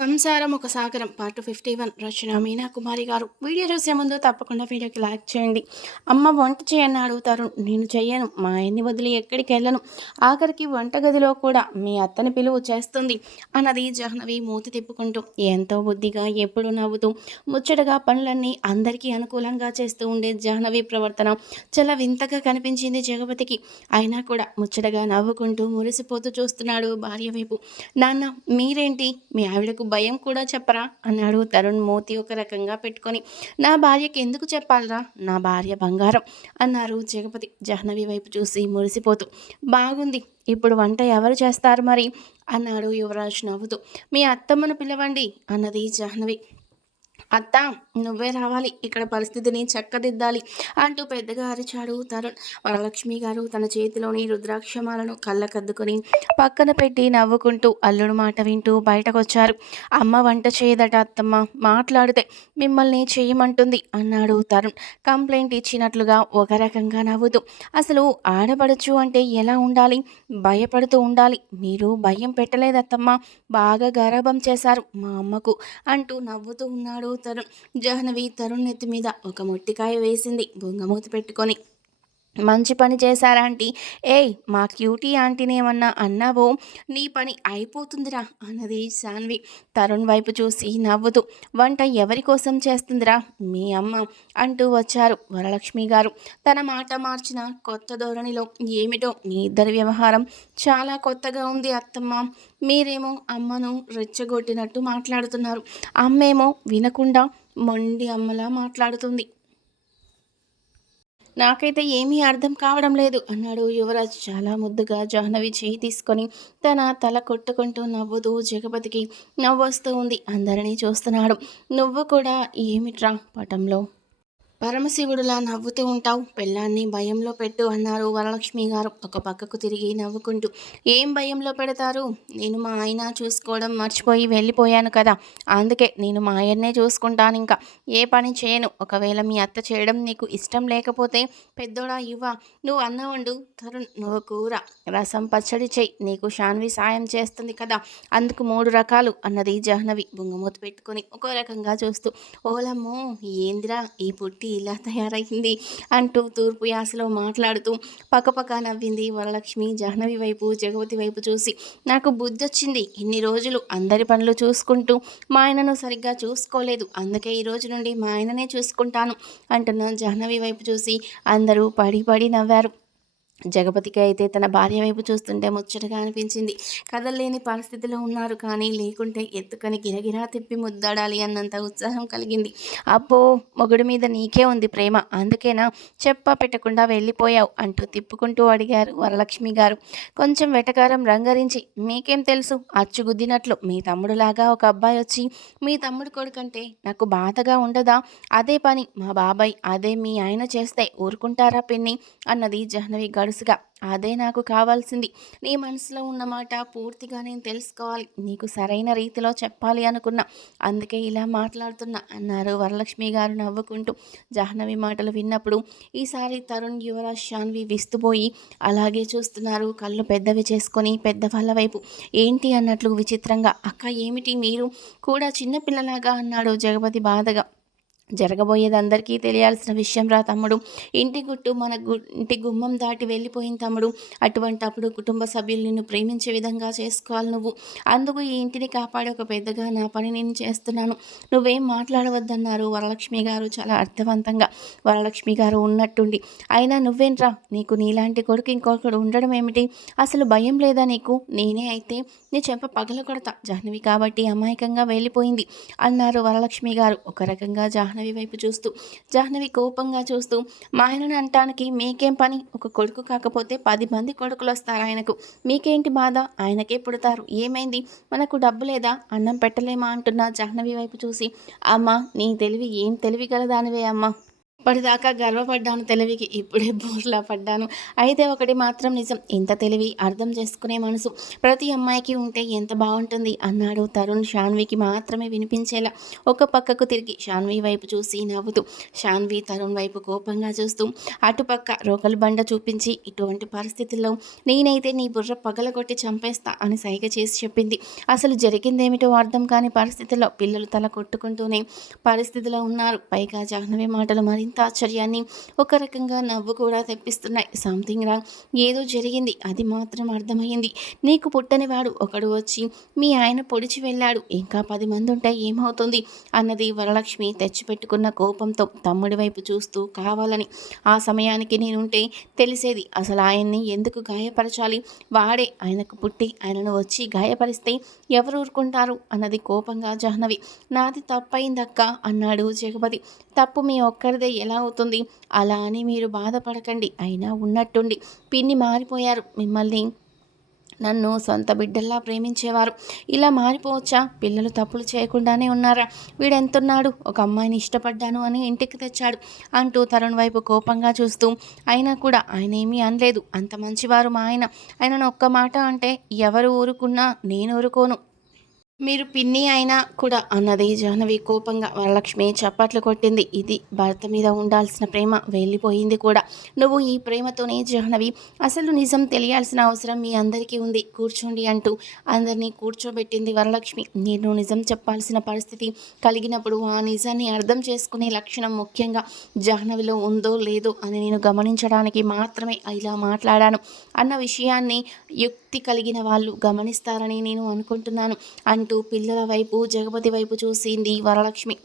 సంసారం ఒక సాగరం. Part fifty one. రచన మీనా కుమారి గారు. వీడియో చూసే ముందు తప్పకుండా వీడియోకి లైక్ చేయండి. అమ్మ వంట చేయని అడుగుతారు. నేను చేయను మా ఆయన్ని వదిలి ఎక్కడికి వెళ్ళను. ఆఖరికి వంటగదిలో కూడా మీ అత్తని పిలువు చేస్తుంది. అన్నది జహ్నవి మూతి తిప్పుకుంటూ. ఎంతో బుద్ధిగా ఎప్పుడు నవ్వుతూ ముచ్చటగా పనులన్నీ అందరికీ అనుకూలంగా చేస్తూ ఉండే జహ్నవి ప్రవర్తన చాలా వింతగా కనిపించింది జగపతికి. అయినా కూడా ముచ్చటగా నవ్వుకుంటూ మురిసిపోతూ చూస్తున్నాడు భార్య వైపు. నాన్న మీరేంటి? మీ ఆవిడకు భయం కూడా చెప్పరా? అన్నాడు తరుణ్ మోతి ఒక రకంగా పెట్టుకొని. నా భార్యకి ఎందుకు చెప్పాలరా? నా భార్య బంగారం అన్నారు జగపతి. జాహ్నవి వైపు చూసి మురిసిపోతూ. బాగుంది. ఇప్పుడు వంట ఎవరు చేస్తారు మరి? అన్నాడు యువరాజ్ నవ్వుతూ. మీ అత్తమ్మను పిలవండి అన్నది జాహ్నవి. అత్త నువ్వే రావాలి ఇక్కడ పరిస్థితిని చక్కదిద్దాలి అంటూ పెద్దగా అరిచాడు తరుణ్. వరలక్ష్మి గారు తన చేతిలోని రుద్రాక్షమాలను కళ్ళకద్దుకొని పక్కన పెట్టి నవ్వుకుంటూ అల్లుడు మాట వింటూ బయటకొచ్చారు. అమ్మ వంట చేయదట అత్తమ్మ మాట్లాడితే మిమ్మల్ని చేయమంటుంది అన్నాడు తరుణ్. కంప్లైంట్ ఇచ్చినట్లుగా ఒక రకంగా నవ్వుతూ అసలు ఆడపడచ్చు అంటే ఎలా ఉండాలి? భయపడుతూ ఉండాలి. మీరు భయం పెట్టలేదత్తమ్మ బాగా గర్భం చేశారు మా అమ్మకు అంటూ నవ్వుతూ ఉన్నాడు తరుణ్ జాహ్నవి తరుణ్ నెత్తి మీద ఒక మొట్టికాయ వేసింది. బొంగమూత పెట్టుకొని మంచి పని చేశారా ఆంటీ? ఏయ్ మా క్యూటీ ఆంటీని ఏమన్నా అన్నావో? నీ పని అయిపోతుందిరా అన్నది శాన్వి. తరుణ్ వైపు చూసి నవ్వుతూ వంట ఎవరి కోసం చేస్తుందిరా? మీ అమ్మ అంటూ వచ్చారు వరలక్ష్మి గారు. తన మాట మార్చిన కొత్త ధోరణిలో ఏమిటో మీ ఇద్దరి వ్యవహారం చాలా కొత్తగా ఉంది అత్తమ్మ. మీరేమో అమ్మను రెచ్చగొట్టినట్టు మాట్లాడుతున్నారు. అమ్మేమో వినకుండా మొండి అమ్మలా మాట్లాడుతుంది. నాకైతే ఏమీ అర్థం కావడం లేదు అన్నాడు యువరాజ్ చాలా ముద్దుగా జాహ్నవి చేయి తీసుకొని తన తల కొట్టుకుంటూ నవ్వుతూ జగపతికి నవ్వొస్తూ ఉంది. అందరినీ చూస్తున్నాడు. నువ్వు కూడా ఏమిట్రా పటంలో? పరమశివుడులా నవ్వుతూ ఉంటావు. పెళ్ళాన్ని భయంలో పెట్టు అన్నారు వరలక్ష్మి గారు. ఒక పక్కకు తిరిగి నవ్వుకుంటూ ఏం భయంలో పెడతారు? నేను మా ఆయన చూసుకోవడం మర్చిపోయి వెళ్ళిపోయాను కదా. అందుకే నేను మా ఆయన్నే చూసుకుంటాను ఇంకా. ఏ పని చేయను. ఒకవేళ మీ అత్త చేయడం నీకు ఇష్టం లేకపోతే పెద్దోడా యువ నువ్వు అన్న వండు తరుణ్ నువ్వు కూర. రసం పచ్చడి చెయ్యి నీకు షాన్వి సాయం చేస్తుంది కదా. అందుకు మూడు రకాలు అన్నది జాహ్నవి బొంగమూత పెట్టుకొని ఒక రకంగా చూస్తూ ఓలమ్మో ఏందిరా ఈ పుట్టి ఇలా తయారైంది అంటూ తూర్పు యాసలో మాట్లాడుతూ పక్కపక్క నవ్వింది వరలక్ష్మి. జాహ్నవి వైపు జగవతి వైపు చూసి నాకు బుద్ధి వచ్చింది ఇన్ని రోజులు అందరి పనులు చూసుకుంటూ మా ఆయనను సరిగ్గా చూసుకోలేదు. అందుకే ఈ రోజు నుండి మా ఆయననే చూసుకుంటాను అంటున్న జాహ్నవి వైపు చూసి అందరూ పడి పడి నవ్వారు. జగపతికి అయితే తన భార్య వైపు చూస్తుంటే ముచ్చటగా అనిపించింది. కదలలేని పరిస్థితిలో ఉన్నారు కానీ లేకుంటే ఎత్తుకొని గిరగిరా తిప్పి ముద్దాడాలి అన్నంత ఉత్సాహం కలిగింది. అబ్బో మొగుడు మీద నీకే ఉంది ప్రేమ. అందుకేనా? చెప్ప పెట్టకుండా వెళ్ళిపోయావు అంటూ తిప్పుకుంటూ అడిగారు వరలక్ష్మి గారు. కొంచెం వెటకారం రంగరించి మీకేం తెలుసు? అచ్చుగుద్దినట్లు మీ తమ్ముడులాగా ఒక అబ్బాయి వచ్చి మీ తమ్ముడు కొడుకంటే నాకు బాధగా ఉండదా? అదే పని మా బాబాయ్ అదే మీ ఆయన చేస్తే ఊరుకుంటారా పిన్ని? అన్నది జహ్నవి గారు వరుసగా అదే నాకు కావాల్సింది. నీ మనసులో ఉన్నమాట పూర్తిగా నేను తెలుసుకోవాలి. నీకు సరైన రీతిలో చెప్పాలి అనుకున్నా. అందుకే ఇలా మాట్లాడుతున్నా అన్నారు వరలక్ష్మి గారు నవ్వుకుంటూ. జాహ్నవి మాటలు విన్నప్పుడు ఈసారి తరుణ్ యువరాజ్ శాన్వి విస్తుపోయి అలాగే చూస్తున్నారు. కళ్ళు పెద్దవి చేసుకొని పెద్దవాళ్ళ వైపు. ఏంటి? అన్నట్లు విచిత్రంగా. అక్క ఏమిటి? మీరు కూడా చిన్నపిల్లలాగా? అన్నాడు జగపతి బాధగా. జరగబోయేది అందరికీ తెలియాల్సిన విషయం రా తమ్ముడు. ఇంటి గుట్టు మన గు ఇంటి గుమ్మం దాటి వెళ్ళిపోయిన తమ్ముడు. అటువంటి అప్పుడు కుటుంబ సభ్యులు నిన్ను ప్రేమించే విధంగా చేసుకోవాలి నువ్వు. అందుకు ఈ ఇంటిని కాపాడే ఒక పెద్దగా నా పని నేను చేస్తున్నాను. నువ్వేం మాట్లాడవద్దన్నారు వరలక్ష్మి గారు చాలా అర్థవంతంగా. వరలక్ష్మి గారు ఉన్నట్టుండి. అయినా నువ్వేంట్రా? నీకు నీలాంటి కొడుకు ఇంకొకడు ఉండడం ఏమిటి? అసలు భయం లేదా నీకు? నేనే అయితే నీ చెంప పగల కొడతా జాహ్నవి కాబట్టి అమాయకంగా వెళ్ళిపోయింది అన్నారు వరలక్ష్మి గారు. ఒక రకంగా జాహ్నవి జాహ్నవి వైపు చూస్తూ జాహ్నవి కోపంగా చూస్తూ మా ఆయనను అంటానికి మీకేం పని? ఒక కొడుకు కాకపోతే పది మంది కొడుకులు వస్తారు ఆయనకు. మీకేంటి బాధ? ఆయనకే పుడతారు. ఏమైంది? మనకు డబ్బు లేదా? అన్నం పెట్టలేమా? అంటున్న జాహ్నవి వైపు చూసి అమ్మ నీ తెలివి ఏం తెలివి గలదానివే అమ్మ. ఇప్పటిదాకా గర్వపడ్డాను తెలివికి ఇప్పుడే బోర్లా పడ్డాను. అయితే ఒకటి మాత్రం నిజం ఇంత తెలివి అర్థం చేసుకునే మనసు ప్రతి అమ్మాయికి ఉంటే ఎంత బాగుంటుంది అన్నాడు తరుణ్ షాన్వికి మాత్రమే వినిపించేలా. ఒక పక్కకు తిరిగి షాన్వి వైపు చూసి నవ్వుతూ షాన్వి తరుణ్ వైపు కోపంగా చూస్తూ అటుపక్క రోకలి బండ చూపించి ఇటువంటి పరిస్థితుల్లో నేనైతే నీ బుర్ర పగలగొట్టి చంపేస్తా అని సైగ చేసి చెప్పింది. అసలు జరిగిందేమిటో అర్థం కాని పరిస్థితుల్లో పిల్లలు తల కొట్టుకుంటూనే పరిస్థితిలో ఉన్నారు. పైగా జాహ్నవి మాటలు మరింత మరింత ఆశ్చర్యాన్ని ఒక రకంగా నవ్వు కూడా తెప్పిస్తున్నాయి. సంథింగ్ రా ఏదో జరిగింది. అది మాత్రం అర్థమైంది నీకు పుట్టని వాడు ఒకడు వచ్చి మీ ఆయన పొడిచి వెళ్ళాడు. ఇంకా పది మంది ఉంటే ఏమవుతుంది? అన్నది వరలక్ష్మి తెచ్చిపెట్టుకున్న కోపంతో తమ్ముడి వైపు చూస్తూ కావాలని. ఆ సమయానికి నేనుంటే తెలిసేది అసలు ఆయన్ని ఎందుకు గాయపరచాలి? వాడే ఆయనకు పుట్టి ఆయనను వచ్చి గాయపరిస్తే ఎవరు ఊరుకుంటారు? అన్నది కోపంగా జాహ్నవి. నాది తప్పైందక్క అన్నాడు జగపతి. తప్పు మీ ఒక్కరిదే ఎలా అవుతుంది? అలా అని మీరు బాధపడకండి. అయినా ఉన్నట్టుండి. పిన్ని మారిపోయారు. మిమ్మల్ని నన్ను సొంత బిడ్డల్లా ప్రేమించేవారు. ఇలా మారిపోవచ్చా? పిల్లలు తప్పులు చేయకుండానే ఉన్నారా? వీడెంతున్నాడు? ఒక అమ్మాయిని ఇష్టపడ్డాను అని ఇంటికి తెచ్చాడు. అంటూ తరుణ్ వైపు కోపంగా చూస్తూ అయినా కూడా ఆయన ఏమీ అనలేదు. అంత మంచివారు మా ఆయన. ఆయనను ఒక్క మాట అంటే ఎవరు ఊరుకున్నా నేను ఊరుకోను. మీరు పిన్ని అయినా కూడా అన్నది జాహ్నవి కోపంగా వరలక్ష్మి చప్పట్లు కొట్టింది. ఇది భర్త మీద ఉండాల్సిన ప్రేమ వెళ్ళిపోయింది కూడా. నువ్వు ఈ ప్రేమతోనే జాహ్నవి అసలు నిజం తెలియాల్సిన అవసరం మీ అందరికీ ఉంది. కూర్చోండి అంటూ అందరినీ కూర్చోబెట్టింది వరలక్ష్మి. నేను నిజం చెప్పాల్సిన పరిస్థితి కలిగినప్పుడు ఆ నిజాన్ని అర్థం చేసుకునే లక్షణం ముఖ్యంగా జాహ్నవిలో ఉందో లేదో అని నేను గమనించడానికి మాత్రమే ఇలా మాట్లాడాను. అన్న విషయాన్ని యుక్తి కలిగిన వాళ్ళు గమనిస్తారని నేను అనుకుంటున్నాను. అంటూ పిల్లల వైపు జగపతి వైపు చూసింది వరలక్ష్మి.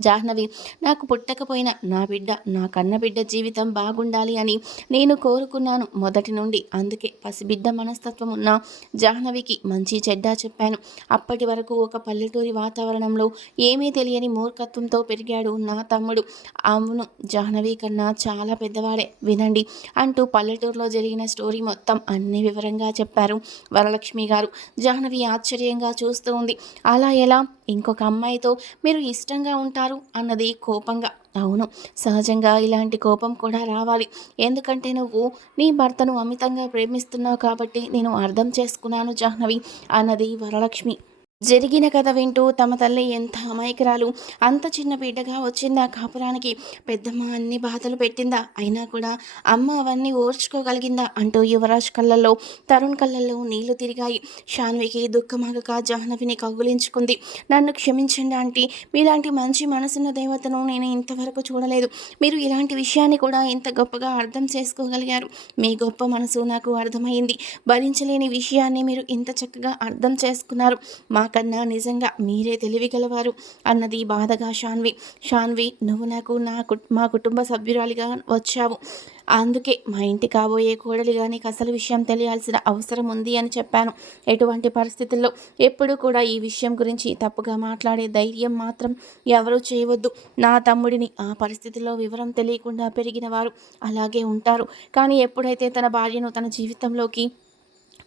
జాహ్నవి నాకు పుట్టకపోయినా నా బిడ్డ నా కన్న బిడ్డ జీవితం బాగుండాలి అని నేను కోరుకున్నాను మొదటి నుండి. అందుకే పసిబిడ్డ మనస్తత్వం ఉన్న జాహ్నవికి మంచి చెడ్డ చెప్పాను. అప్పటి వరకు ఒక పల్లెటూరి వాతావరణంలో ఏమీ తెలియని మూర్ఖత్వంతో పెరిగాడు నా తమ్ముడు. అవును జాహ్నవి కన్నా చాలా పెద్దవాడే. వినండి అంటూ పల్లెటూరులో జరిగిన స్టోరీ మొత్తం అన్ని వివరంగా చెప్పారు వరలక్ష్మి గారు. జాహ్నవి ఆశ్చర్యంగా చూస్తూ ఉంది. అలా ఎలా? ఇంకొక అమ్మాయితో మీరు ఇష్టంగా ఉంటారు? అన్నది కోపంగా. అవును సహజంగా ఇలాంటి కోపం కూడా రావాలి. ఎందుకంటే నువ్వు నీ భర్తను అమితంగా ప్రేమిస్తున్నావు కాబట్టి నేను అర్థం చేసుకున్నాను జాహ్నవి అన్నది వరలక్ష్మి. జరిగిన కథ వింటూ తమ తల్లి ఎంత అమాయకురాలు అంత చిన్న బిడ్డగా వచ్చిందా కాపురానికి? పెద్దమ్మ అన్ని బాధలు పెట్టిందా? అయినా కూడా అమ్మ అవన్నీ ఓర్చుకోగలిగిందా? అంటూ యువరాజ్ కళ్ళల్లో తరుణ్ కళ్ళల్లో నీళ్ళు తిరిగాయి. షాన్వికి దుఃఖమాగక జాహ్నవిని కగులించుకుంది. నన్ను క్షమించండి ఆంటీ. మీలాంటి మంచి మనసున్న దేవతను నేను ఇంతవరకు చూడలేదు. మీరు ఇలాంటి విషయాన్ని కూడా ఇంత గొప్పగా అర్థం చేసుకోగలిగారు. మీ గొప్ప మనసు నాకు అర్థమైంది. భరించలేని విషయాన్ని మీరు ఇంత చక్కగా అర్థం చేసుకున్నారు. మా నాకన్నా నిజంగా మీరే తెలివిగలవారు అన్నది బాధగా షాన్వి. షాన్వి నువ్వు నాకు నా మా కుటుంబ సభ్యురాలిగా వచ్చావు. అందుకే మా ఇంటి కాబోయే కోడలిగా నీకు అసలు విషయం తెలియాల్సిన అవసరం ఉంది అని చెప్పాను. ఎటువంటి పరిస్థితుల్లో ఎప్పుడూ కూడా ఈ విషయం గురించి తప్పుగా మాట్లాడే ధైర్యం మాత్రం ఎవరూ చేయవద్దు. నా తమ్ముడిని ఆ పరిస్థితిలో వివరం తెలియకుండా పెరిగిన వారు అలాగే ఉంటారు. కానీ ఎప్పుడైతే తన భార్యను తన జీవితంలోకి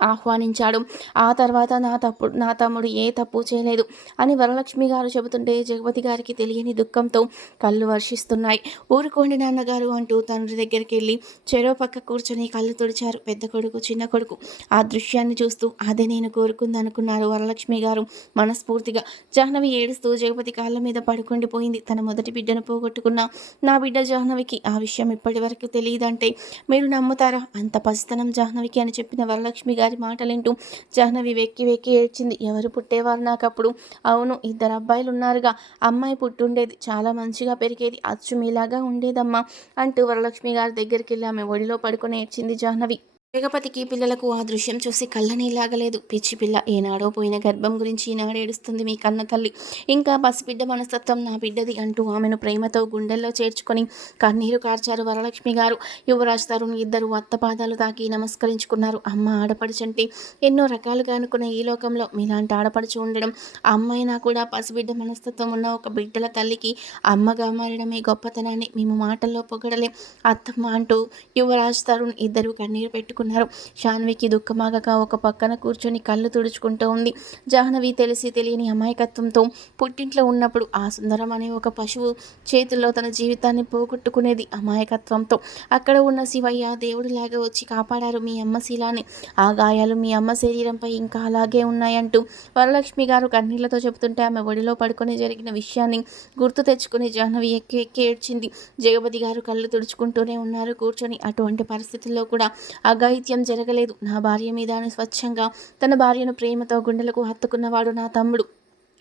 ఆహ్వానించాడు. ఆ తర్వాత నా తప్పు నా తమ్ముడు ఏ తప్పు చేయలేదు అని వరలక్ష్మి గారు చెబుతుంటే జగపతి గారికి తెలియని దుఃఖంతో కళ్ళు వర్షిస్తున్నాయి. ఊరుకోండి నాన్నగారు అంటూ తండ్రి దగ్గరికి వెళ్ళి చెరో పక్క కూర్చొని కళ్ళు తుడిచారు. పెద్ద కొడుకు చిన్న కొడుకు. ఆ దృశ్యాన్ని చూస్తూ అదే నేను కోరుకుందనుకున్నారు వరలక్ష్మి గారు మనస్ఫూర్తిగా. జాహ్నవి ఏడుస్తూ జగపతి కాళ్ళ మీద పడుకుండిపోయింది. తన మొదటి బిడ్డను పోగొట్టుకున్న నా బిడ్డ జాహ్నవికి ఆ విషయం ఇప్పటి వరకు తెలియదంటే మీరు నమ్ముతారా? అంత పసితనం జాహ్నవికి అని చెప్పిన వరలక్ష్మి గారు గారి మాటలింటూ జాహ్నవి వెక్కి వెక్కి ఏడ్చింది. ఎవరు పుట్టేవారు నాకు అప్పుడు అవును ఇద్దరు అబ్బాయిలు ఉన్నారుగా అమ్మాయి పుట్టుండేది చాలా మంచిగా పెరిగేది. అచ్చు మీలాగా ఉండేదమ్మా అంటూ వరలక్ష్మి గారి దగ్గరికి వెళ్ళి ఆమె ఒడిలో పడుకొని ఏడ్చింది జాహ్నవి. జగపతికి పిల్లలకు ఆ దృశ్యం చూసి కళ్ళనీలాగలేదు పిచ్చి పిల్ల ఏనాడో పోయిన గర్భం గురించి నాడేడుస్తుంది మీ కన్న తల్లి. ఇంకా పసిబిడ్డ మనస్తత్వం నా బిడ్డది అంటూ ఆమెను ప్రేమతో గుండెల్లో చేర్చుకొని కన్నీరు కార్చారు వరలక్ష్మి గారు. యువరాజ్ తరుణ్ ఇద్దరు అత్తపాదాలు తాకి నమస్కరించుకున్నారు. అమ్మ ఆడపడుచంటే ఎన్నో రకాలుగా అనుకున్న ఈ లోకంలో మీలాంటి ఆడపడుచు ఉండడం అమ్మైనా కూడా పసిబిడ్డ మనస్తత్వం ఉన్న ఒక బిడ్డల తల్లికి అమ్మగా మారడమే గొప్పతనాన్ని మేము మాటల్లో పొగడలేం. అత్తమ్మ అంటూ యువరాజ్ తరుణ్ ఇద్దరు కన్నీరు పెట్టు పడుకున్నారు శాన్వికి దుఃఖమాగక ఒక పక్కన కూర్చొని కళ్ళు తుడుచుకుంటూ ఉంది. జాహ్నవి తెలిసి తెలియని అమాయకత్వంతో పుట్టింట్లో ఉన్నప్పుడు ఆ సుందరం అనే ఒక పశువు చేతుల్లో తన జీవితాన్ని పోగొట్టుకునేది అమాయకత్వంతో. అక్కడ ఉన్న శివయ్య దేవుడిలాగా వచ్చి కాపాడారు మీ అమ్మ శిలాని. ఆ గాయాలు మీ అమ్మ శరీరంపై ఇంకా అలాగే ఉన్నాయంటూ వరలక్ష్మి గారు కన్నీళ్ళతో చెబుతుంటే ఆమె ఒడిలో పడుకొని జరిగిన విషయాన్ని గుర్తు తెచ్చుకుని జాహ్నవి ఎక్కి ఎక్కి ఏడ్చింది. జగపతి గారు కళ్ళు తుడుచుకుంటూనే ఉన్నారు. కూర్చొని అటువంటి పరిస్థితుల్లో కూడా ఆ అఘాయిత్యం జరగలేదు. నా భార్య మీద స్వచ్ఛంగా తన భార్యను ప్రేమతో గుండెలకు హత్తుకున్నవాడు నా తమ్ముడు.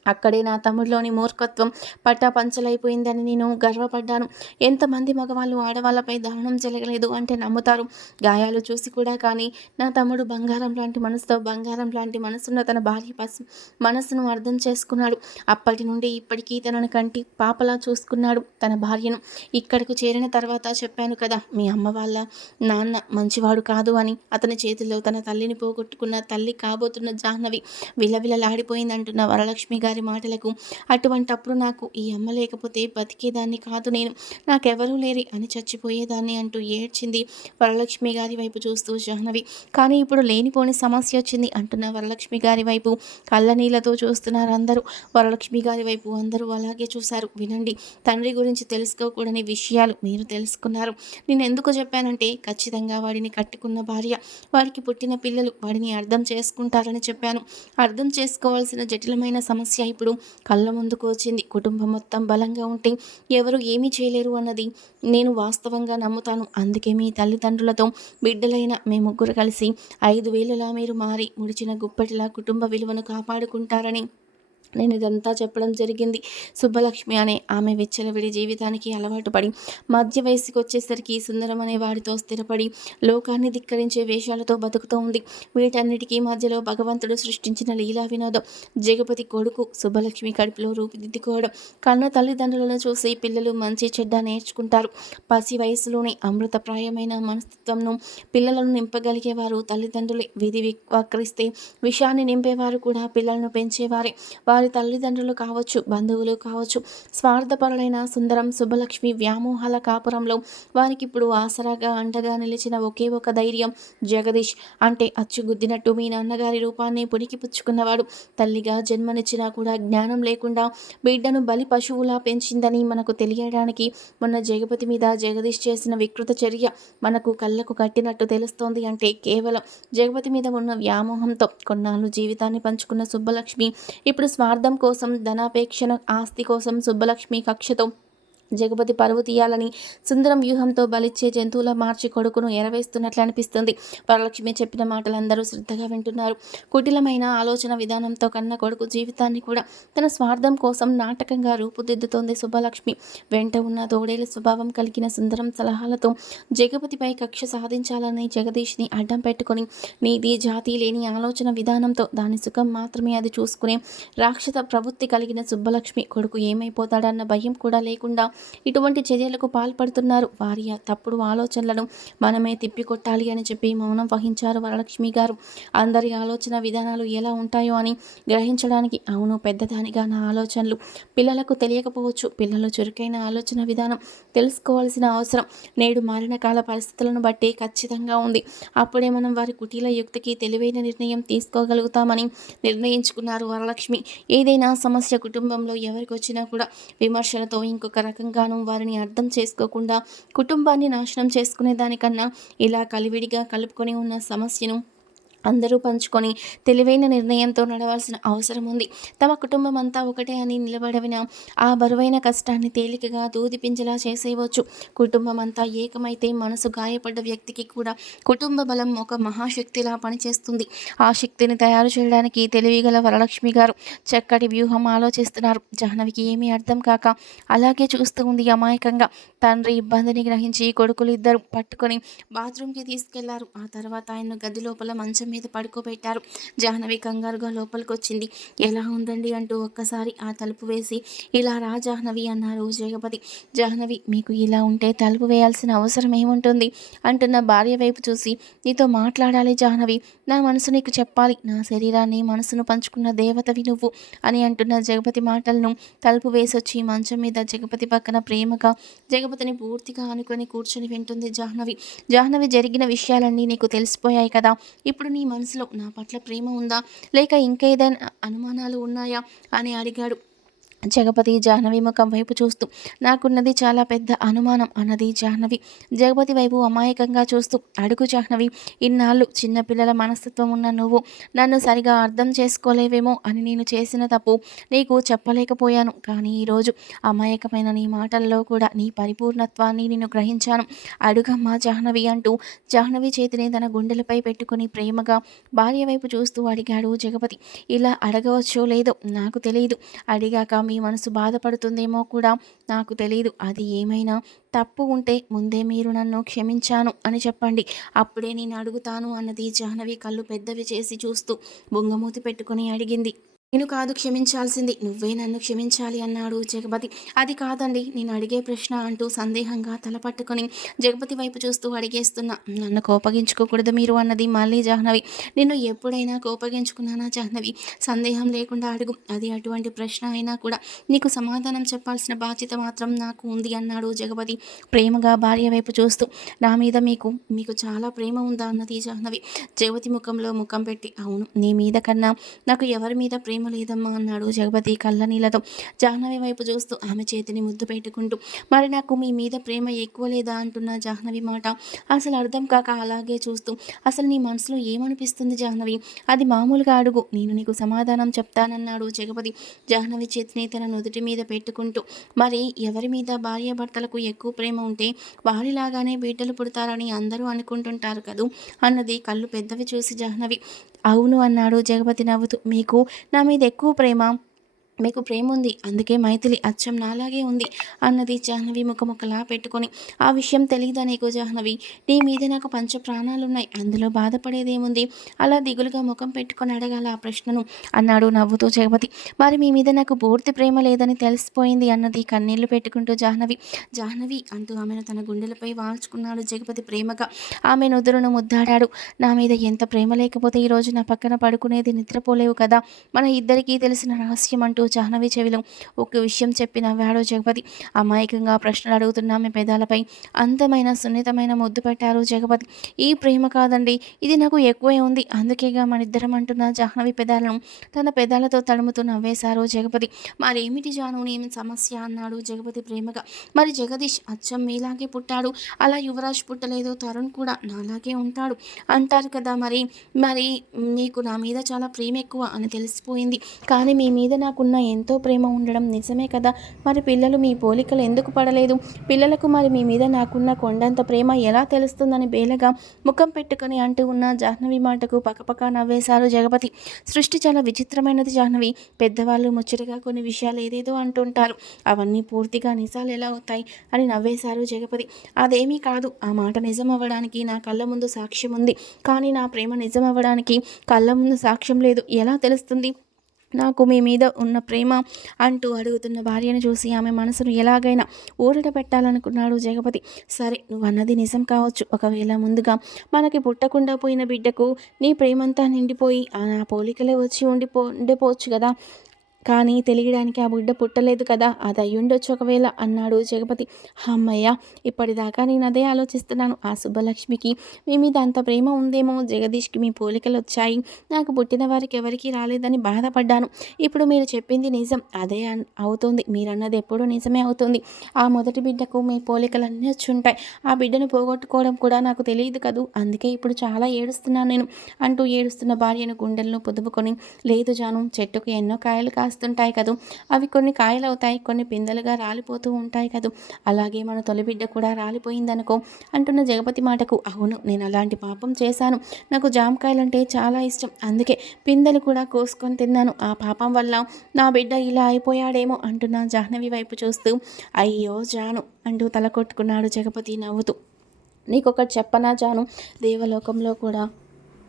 అక్కడే నా తమ్ముడిలోని మూర్ఖత్వం పట్టాపంచలైపోయిందని నేను గర్వపడ్డాను. ఎంతమంది మగవాళ్ళు ఆడవాళ్ళపై దారుణం జరగలేదు అంటే నమ్ముతారు. గాయాలు చూసి కూడా కానీ నా తమ్ముడు బంగారం లాంటి మనసుతో బంగారం లాంటి మనసున్న తన భార్య పసు మనసును అర్థం చేసుకున్నాడు. అప్పటి నుండి ఇప్పటికీ తనను కంటి పాపలా చూసుకున్నాడు తన భార్యను. ఇక్కడకు చేరిన తర్వాత చెప్పాను కదా మీ అమ్మ వాళ్ళ నాన్న మంచివాడు కాదు అని. అతని చేతిలో తన తల్లిని పోగొట్టుకున్న తల్లి కాబోతున్న జాహ్నవి విలవిలలాడిపోయిందంటున్న వరలక్ష్మి గారి మాటలకు. అటువంటప్పుడు నాకు ఈ అమ్మ లేకపోతే బతికేదాన్ని కాదు నేను. నాకెవరూ లేరి అని చచ్చిపోయేదాన్ని అంటూ ఏడ్చింది వరలక్ష్మి గారి వైపు చూస్తూ జాహ్నవి. కానీ ఇప్పుడు లేనిపోని సమస్య వచ్చింది అంటున్న వరలక్ష్మి గారి వైపు. కళ్ళనీళ్ళతో చూస్తున్నారు అందరూ. వరలక్ష్మి గారి వైపు అందరూ అలాగే చూశారు. వినండి తండ్రి గురించి తెలుసుకోకూడని విషయాలు మీరు తెలుసుకున్నారు. నేను ఎందుకు చెప్పానంటే ఖచ్చితంగా వాడిని కట్టుకున్న భార్య వాడికి పుట్టిన పిల్లలు వాడిని అర్థం చేసుకుంటారని చెప్పాను. అర్థం చేసుకోవాల్సిన జటిలమైన సమస్య ఇప్పుడు కళ్ళ ముందుకు వచ్చింది కుటుంబం మొత్తం బలంగా ఉంటే ఎవరు ఏమీ చేయలేరు అన్నది నేను వాస్తవంగా నమ్ముతాను. అందుకే మీ తల్లిదండ్రులతో బిడ్డలైన మీ ముగ్గురు కలిసి ఐదు వేలలా మీరు మారి ముడిచిన గుప్పటిలా కుటుంబ విలువను కాపాడుకుంటారని నేను ఇదంతా చెప్పడం జరిగింది. సుబ్బలక్ష్మి అనే ఆమె విచ్చలవిడి జీవితానికి అలవాటు పడి మధ్య వయసుకు వచ్చేసరికి సుందరం అనే వాడితో స్థిరపడి లోకాన్ని ధిక్కరించే వేషాలతో బతుకుతూ ఉంది. వీటన్నిటికీ మధ్యలో భగవంతుడు సృష్టించిన లీలా వినోదం జగపతి కొడుకు సుబ్బలక్ష్మి కడుపులో రూపుదిద్దుకోవడం కన్న తల్లిదండ్రులను చూసి పిల్లలు మంచి చెడ్డ నేర్చుకుంటారు. పసి వయసులోనే అమృతప్రాయమైన మనస్తత్వంను పిల్లలను నింపగలిగేవారు తల్లిదండ్రులే. విధి వక్రిస్తే విషయాన్ని నింపేవారు కూడా పిల్లలను పెంచేవారే. వారు తల్లిదండ్రులు కావచ్చు బంధువులు కావచ్చు స్వార్థపరులైన సుందరం శుభలక్ష్మి వ్యామోహాల కాపురంలో వారికి ఇప్పుడు ఆసరాగా అండగా నిలిచిన ఒకే ఒక ధైర్యం జగదీష్. అంటే అచ్చుగుద్దినట్టు మీ నాన్నగారి రూపాన్ని పుణికిపుచ్చుకున్నవాడు. తల్లిగా జన్మనిచ్చినా కూడా జ్ఞానం లేకుండా బిడ్డను బలి పశువులా పెంచిందని మనకు తెలియడానికి మొన్న జగపతి మీద జగదీష్ చేసిన వికృత చర్య మనకు కళ్ళకు కట్టినట్టు తెలుస్తోంది అంటే కేవలం జగపతి మీద ఉన్న వ్యామోహంతో కొన్నాళ్ళు జీవితాన్ని పంచుకున్న సుబ్బలక్ష్మి ఇప్పుడు స్వార్థం కోసం ధనాపేక్షణ ఆస్తి కోసం సుబ్బలక్ష్మి కక్షతో జగపతి పరువు తీయాలని సుందరం వ్యూహంతో బలిచ్చే జంతువుల మార్చి కొడుకును ఎరవేస్తున్నట్లు అనిపిస్తుంది. వరలక్ష్మి చెప్పిన మాటలందరూ శ్రద్ధగా వింటున్నారు. కుటిలమైన ఆలోచన విధానంతో కన్న కొడుకు జీవితాన్ని కూడా తన స్వార్థం కోసం నాటకంగా రూపుదిద్దుతోంది సుబ్బలక్ష్మి. వెంట ఉన్న తోడేల స్వభావం కలిగిన సుందరం సలహాలతో జగపతిపై కక్ష సాధించాలని జగదీష్ని అడ్డం పెట్టుకుని నీది జాతి లేని ఆలోచన విధానంతో దాని సుఖం మాత్రమే అది చూసుకునే రాక్షస ప్రవృత్తి కలిగిన సుబ్బలక్ష్మి కొడుకు ఏమైపోతాడన్న భయం కూడా లేకుండా ఇటువంటి చర్యలకు పాల్పడుతున్నారు. వారి తప్పుడు ఆలోచనలను మనమే తిప్పికొట్టాలి అని చెప్పి మౌనం వహించారు వరలక్ష్మి గారు. అందరి ఆలోచన విధానాలు ఎలా ఉంటాయో అని గ్రహించడానికి అవును పెద్దదానిగా నా ఆలోచనలు పిల్లలకు తెలియకపోవచ్చు. పిల్లలు చురుకైన ఆలోచన విధానం తెలుసుకోవాల్సిన అవసరం. నేడు మారిన కాల పరిస్థితులను బట్టి ఖచ్చితంగా ఉంది. అప్పుడే మనం వారి కుటీల యుక్తికి తెలివైన నిర్ణయం తీసుకోగలుగుతామని నిర్ణయించుకున్నారు వరలక్ష్మి. ఏదైనా సమస్య కుటుంబంలో ఎవరికి వచ్చినా కూడా విమర్శలతో ఇంకొక రకంగా గాను వారిని అర్థం చేసుకోకుండా కుటుంబాన్ని నాశనం చేసుకునే దానికన్నా ఇలా కలివిడిగా కలుపుకొని ఉన్న సమస్యను అందరూ పంచుకొని తెలివైన నిర్ణయంతో నడవాల్సిన అవసరం ఉంది. తమ కుటుంబం అంతా ఒకటే అని నిలబడవిన ఆ బరువైన కష్టాన్ని తేలికగా దూదిపించేలా చేసేయవచ్చు. కుటుంబం అంతా ఏకమైతే మనసు గాయపడ్డ వ్యక్తికి కూడా కుటుంబ బలం ఒక మహాశక్తిలా పనిచేస్తుంది. ఆ శక్తిని తయారు చేయడానికి తెలివిగల వరలక్ష్మి గారు చక్కటి వ్యూహం ఆలోచిస్తున్నారు. జాహ్నవికి ఏమీ అర్థం కాక అలాగే చూస్తూ ఉంది అమాయకంగా. తండ్రి ఇబ్బందిని గ్రహించి కొడుకులు ఇద్దరు పట్టుకొని బాత్రూమ్కి తీసుకెళ్ళారు. ఆ తర్వాత ఆయన గది లోపల మంచం మీద పడుకోబెట్టారు. జాహ్నవి కంగారుగా లోపలికి వచ్చింది ఎలా ఉందండి అంటూ ఒక్కసారి ఆ తలుపు వేసి ఇలా రా జాహ్నవి అన్నారు జగపతి జాహ్నవి మీకు ఇలా ఉంటే తలుపు వేయాల్సిన అవసరం ఏముంటుంది? అంటున్న భార్య వైపు చూసి నీతో మాట్లాడాలి జాహ్నవి. నా మనసు నీకు చెప్పాలి. నా శరీరాన్ని మనసును పంచుకున్న దేవతవి నువ్వు అని అంటున్న జగపతి మాటలను తలుపు వేసొచ్చి మంచం మీద జగపతి పక్కన ప్రేమగా జగపతిని పూర్తిగా అనుకొని కూర్చొని వింటుంది జాహ్నవి. జాహ్నవి జరిగిన విషయాలన్నీ నీకు తెలిసిపోయాయి కదా. ఇప్పుడు నీ మనసులో నా పట్ల ప్రేమ ఉందా? లేక ఇంకేదైనా అనుమానాలు ఉన్నాయా? అని అడిగాడు. జగపతి జాహ్నవి ముఖం వైపు చూస్తూ నాకున్నది చాలా పెద్ద అనుమానం అన్నది జాహ్నవి. జగపతి వైపు అమాయకంగా చూస్తూ అడుగు జాహ్నవి ఇన్నాళ్ళు చిన్నపిల్లల మనస్తత్వం ఉన్న నువ్వు నన్ను సరిగా అర్థం చేసుకోలేవేమో అని నేను చేసిన తప్పు నీకు చెప్పలేకపోయాను. కానీ ఈరోజు అమాయకమైన నీ మాటల్లో కూడా నీ పరిపూర్ణత్వాన్ని నేను గ్రహించాను. అడుగమ్మా జాహ్నవి అంటూ జాహ్నవి చేతిని తన గుండెలపై పెట్టుకుని ప్రేమగా భార్య వైపు చూస్తూ అడిగాడు జగపతి. ఇలా అడగవచ్చో లేదో నాకు తెలియదు అడిగాక మీ మనసు బాధపడుతుందేమో కూడా నాకు తెలియదు అది ఏమైనా తప్పు ఉంటే ముందే మీరు నన్ను క్షమించాను అని చెప్పండి. అప్పుడే నేను అడుగుతాను అన్నది జాహ్నవి కళ్ళు పెద్దవి చేసి చూస్తూ బొంగమూతి పెట్టుకుని అడిగింది. నేను కాదు క్షమించాల్సింది. నువ్వే నన్ను క్షమించాలి అన్నాడు జగపతి. అది కాదండి నేను అడిగే ప్రశ్న అంటూ సందేహంగా తలపట్టుకుని జగపతి వైపు చూస్తూ అడిగేస్తున్నా. నన్ను కోపగించుకోకూడదు మీరు అన్నది మళ్ళీ జాహ్నవి. నిన్ను ఎప్పుడైనా కోపగించుకున్నానా జాహ్నవి? సందేహం లేకుండా అడుగు. అది అటువంటి ప్రశ్న అయినా కూడా నీకు సమాధానం చెప్పాల్సిన బాధ్యత మాత్రం నాకు ఉంది అన్నాడు జగపతి ప్రేమగా భార్య వైపు చూస్తూ. నా మీద మీకు మీకు చాలా ప్రేమ ఉందా అన్నది జాహ్నవి. జగపతి ముఖంలో ముఖం పెట్టి అవును నీ మీద కన్నా నాకు ఎవరి మీద ప్రేమ ప్రేమ లేదమ్మా అన్నాడు జగపతి కళ్ళ నీళ్ళతో జాహ్నవి వైపు చూస్తూ ఆమె చేతిని ముద్దు పెట్టుకుంటూ మరి నాకు మీ మీద ప్రేమ ఎక్కువ లేదా? అంటున్న జాహ్నవి మాట. అసలు అర్థం కాక అలాగే చూస్తూ అసలు నీ మనసులో ఏమనిపిస్తుంది జాహ్నవి? అది మామూలుగా అడుగు నేను నీకు సమాధానం చెప్తానన్నాడు జగపతి. జాహ్నవి చేతిని తన నుదుటి మీద పెట్టుకుంటూ మరి ఎవరి మీద భార్యాభర్తలకు ఎక్కువ ప్రేమ ఉంటే వారిలాగానే బిడ్డలు పుడతారని అందరూ అనుకుంటుంటారు కదూ? అన్నది కళ్ళు పెద్దవి చూసి జాహ్నవి అవును అన్నాడు జగపతి నవ్వుతూ. మీకు నా మీద ఎక్కువ ప్రేమ? మీకు ప్రేమ ఉంది అందుకే మైథిలి అచ్చం నాలాగే ఉంది అన్నది జాహ్నవి ముఖముఖలా పెట్టుకొని ఆ విషయం తెలియదా నీకు జాహ్నవి? నీ మీద నాకు పంచ ప్రాణాలున్నాయి. అందులో బాధపడేదేముంది అలా దిగులుగా ముఖం పెట్టుకొని అడగాల ఆ ప్రశ్నను. అన్నాడు నవ్వుతూ జగపతి మరి మీ మీద నాకు పూర్తి ప్రేమ లేదని తెలిసిపోయింది అన్నది కన్నీళ్ళు పెట్టుకుంటూ జాహ్నవి. జాహ్నవి అంటూ ఆమెను తన గుండెలపై వాల్చుకున్నాడు జగపతి ప్రేమగా. ఆమె నుదురును ముద్దాడాడు నా మీద ఎంత ప్రేమ లేకపోతే ఈరోజు నా పక్కన పడుకునేది నిద్రపోలేవు కదా? మన ఇద్దరికీ తెలిసిన రహస్యం అంటూ జాహ్నవి చెవిలో ఒక విషయం చెప్పి నవ్వాడు జగపతి అమాయకంగా ప్రశ్నలు అడుగుతున్న ఆమె పెదాలపై అందమైన సున్నితమైన ముద్దు పెట్టారు జగపతి. ఈ ప్రేమ కాదండి ఇది నాకు ఎక్కువే ఉంది. అందుకేగా మన ఇద్దరం అంటున్న జాహ్నవి పెదాలను తన పెదాలతో తడుముతూ నవ్వేశారు జగపతి. మరేమిటి జాను నేను సమస్య? అన్నాడు జగపతి ప్రేమగా. మరి జగదీష్ అచ్చం మీలాగే పుట్టాడు. అలా యువరాజ్ పుట్టలేదు. తరుణ్ కూడా నాలాగే ఉంటాడు. అంటారు కదా మరి మరి మీకు నా మీద చాలా ప్రేమ ఎక్కువ అని తెలిసిపోయింది. కానీ మీ మీద నాకున్న ఎంతో ప్రేమ ఉండడం నిజమే కదా? మరి పిల్లలు మీ పోలికలు ఎందుకు పడలేదు? పిల్లలకు మరి మీ మీద నాకున్న కొండంత ప్రేమ ఎలా తెలుస్తుందని బేలగా ముఖం పెట్టుకుని అంటూ ఉన్న జాహ్నవి మాటకు పక్కపక్క నవ్వేశారు జగపతి. సృష్టి చాలా విచిత్రమైనది జాహ్నవి. పెద్దవాళ్ళు ముచ్చటగా కొన్ని విషయాలు ఏదేదో అంటుంటారు. అవన్నీ పూర్తిగా నిజాలు ఎలా అవుతాయి అని నవ్వేశారు జగపతి. అదేమీ కాదు. ఆ మాట నిజం అవ్వడానికి నా కళ్ళ ముందు సాక్ష్యం ఉంది కానీ నా ప్రేమ నిజం అవ్వడానికి కళ్ళ ముందు సాక్ష్యం లేదు. ఎలా తెలుస్తుంది? నాకు మీ మీద ఉన్న ప్రేమ అంటూ అడుగుతున్న భార్యను చూసి ఆమె మనసును ఎలాగైనా ఊరట పెట్టాలనుకున్నాడు జగపతి. సరే నువ్వు అన్నది నిజం కావచ్చు. ఒకవేళ ముందుగా మనకి పుట్టకుండా పోయిన బిడ్డకు నీ ప్రేమంతా నిండిపోయి ఆ నా పోలికలే వచ్చి ఉండిపో ఉండిపోవచ్చు కదా. కానీ తెలియడానికి ఆ బిడ్డ పుట్టలేదు కదా అది అయ్యుండొచ్చు ఒకవేళ అన్నాడు జగపతి. అమ్మయ్య ఇప్పటిదాకా నేను అదే ఆలోచిస్తున్నాను. ఆ సుబ్బలక్ష్మికి మీ మీద అంత ప్రేమ ఉందేమో జగదీష్కి మీ పోలికలు వచ్చాయి. నాకు పుట్టిన వారికి ఎవరికీ రాలేదని బాధపడ్డాను. ఇప్పుడు మీరు చెప్పింది నిజం అదే అవుతుంది. మీరన్నది ఎప్పుడూ నిజమే అవుతుంది. ఆ మొదటి బిడ్డకు మీ పోలికలు అన్నీ వచ్చి ఉంటాయి ఆ బిడ్డను పోగొట్టుకోవడం కూడా నాకు తెలియదు కదూ. అందుకే ఇప్పుడు చాలా ఏడుస్తున్నాను నేను అంటూ ఏడుస్తున్న భార్యను గుండెలను పొదుపుకొని లేదు జాను చెట్టుకు ఎన్నో కాయలు కాస్త వస్తుంటాయి కదూ? అవి కొన్ని కాయలు అవుతాయి కొన్ని పిందెలుగా రాలిపోతూ ఉంటాయి కదూ. అలాగే మన తొలి బిడ్డ కూడా రాలిపోయిందనుకో అంటున్న జగపతి మాటకు అవును నేను అలాంటి పాపం చేశాను. నాకు జామకాయలంటే చాలా ఇష్టం. అందుకే పిందెలు కూడా కోసుకొని తిన్నాను. ఆ పాపం వల్ల నా బిడ్డ ఇలా అయిపోయాడేమో అంటున్న జాహ్నవి వైపు చూస్తూ అయ్యో జాను అంటూ తల కొట్టుకున్నాడు జగపతి నవ్వుతూ. నీకొకటి చెప్పనా జాను? దేవలోకంలో కూడా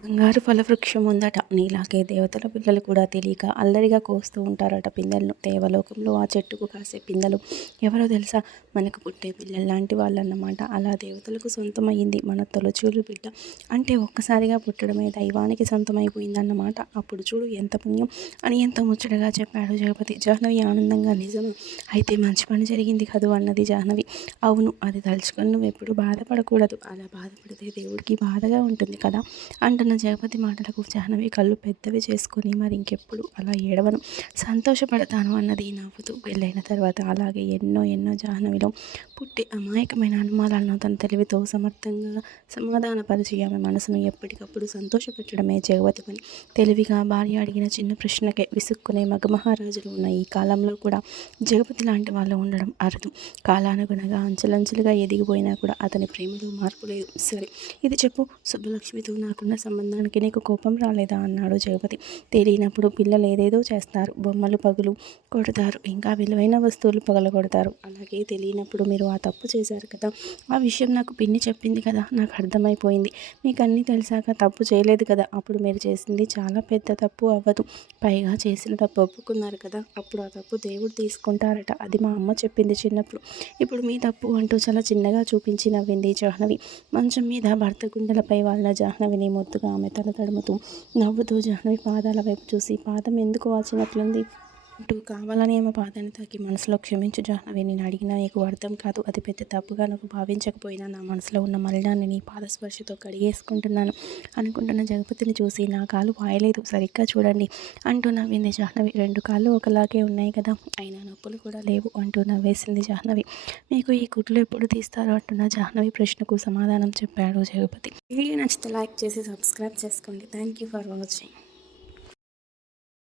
బంగారు ఫలవృక్షం ఉందట. నీలాగే దేవతల పిల్లలు కూడా తెలియక అల్లరిగా కోస్తూ ఉంటారట పిందెలను దేవలోకంలో ఆ చెట్టుకు కాసే పిందెలు ఎవరో తెలుసా? మనకు పుట్టే పిల్లలు లాంటి వాళ్ళన్నమాట. అలా దేవతలకు సొంతమైంది మన తొలచూలు బిడ్డ. అంటే ఒక్కసారిగా పుట్టడమే దైవానికి సొంతమైపోయిందన్నమాట. అప్పుడు చూడు ఎంత పుణ్యం అని ఎంతో ముచ్చటగా చెప్పాడు జగపతి. జాహ్నవి ఆనందంగా నిజం అయితే మంచి పని జరిగింది కదూ అన్నది జాహ్నవి. అవును అది తలుచుకొని నువ్వు ఎప్పుడు బాధపడకూడదు. అలా బాధపడితే దేవుడికి బాధగా ఉంటుంది కదా? అన్న జగపతి మాటలకు జాహ్నవి కళ్ళు పెద్దవి చేసుకుని మరి ఇంకెప్పుడు అలా ఏడవను. సంతోషపడతాను అన్నది నవ్వుతూ పెళ్ళైన తర్వాత అలాగే ఎన్నో ఎన్నో జాహ్నవిలో పుట్టి అమాయకమైన అనుమానాలను తన తెలివితో సమర్థంగా సమాధానపరిచి ఆమె మనసును ఎప్పటికప్పుడు సంతోషపెట్టడమే జగవతి పని. తెలివిగా భార్య అడిగిన చిన్న ప్రశ్నకే విసుక్కునే మగమహారాజులు ఉన్న ఈ కాలంలో కూడా జగపతి లాంటి వాళ్ళు ఉండడం అరుదు. కాలానుగుణంగా అంచెలంచెలుగా ఎదిగిపోయినా కూడా అతని ప్రేమలో మార్పు లేదు. సరే ఇది చెప్పు. సుబ్బలక్ష్మితో నాకున్న సంబంధానికి నీకు కోపం రాలేదా? అన్నాడు జగపతి. తెలియనప్పుడు పిల్లలు ఏదేదో చేస్తారు. బొమ్మలు పగులు కొడతారు. ఇంకా విలువైన వస్తువులు పగలగొడతారు. అలాగే తెలియనప్పుడు మీరు ఆ తప్పు చేశారు కదా? ఆ విషయం నాకు పిన్ని చెప్పింది కదా? నాకు అర్థమైపోయింది. మీకు అన్నీ తెలిసాక తప్పు చేయలేదు కదా? అప్పుడు మీరు చేసింది చాలా పెద్ద తప్పు అవ్వదు. పైగా చేసిన తప్పు ఒప్పుకున్నారు కదా? అప్పుడు ఆ తప్పు దేవుడు తీసుకుంటారట. అది మా అమ్మ చెప్పింది చిన్నప్పుడు. ఇప్పుడు మీ తప్పు అంటూ చాలా చిన్నగా చూపించి నవ్వింది జాహ్నవి. మంచం మీద భర్త గుండెలపై వాళ్ళ జాహ్నవిని మొత్తుగా ఆమె తల తడుముతూ నవ్వుతూ జాహ్నవి పాదాల వైపు చూసి పాదం ఎందుకు వాచినట్లుంది అంటూ కావాలని ఆమె పాదాన్ని తాకి మనసులో క్షమించు జాహ్నవి నేను అడిగినా నీకు అర్థం కాదు. అది పెద్ద తప్పుగా నువ్వు భావించకపోయినా నా మనసులో ఉన్న మలినాన్ని నీ పాదస్పర్శతో కడిగేసుకుంటున్నాను అనుకుంటున్న జగపతిని చూసి నా కాలు వాయలేదు. సరిగ్గా చూడండి అంటూ నవ్వింది జాహ్నవి. రెండు కాళ్ళు ఒకలాగే ఉన్నాయి కదా అయినా నొప్పులు కూడా లేవు అంటూ నవ్వేసింది జాహ్నవి. మీకు ఈ కుట్లు ఎప్పుడు తీస్తారు అంటున్న జాహ్నవి ప్రశ్నకు సమాధానం చెప్పాడు జగపతి. వీడియో నచ్చితే లైక్ చేసి సబ్స్క్రైబ్ చేసుకోండి. Thank you for watching.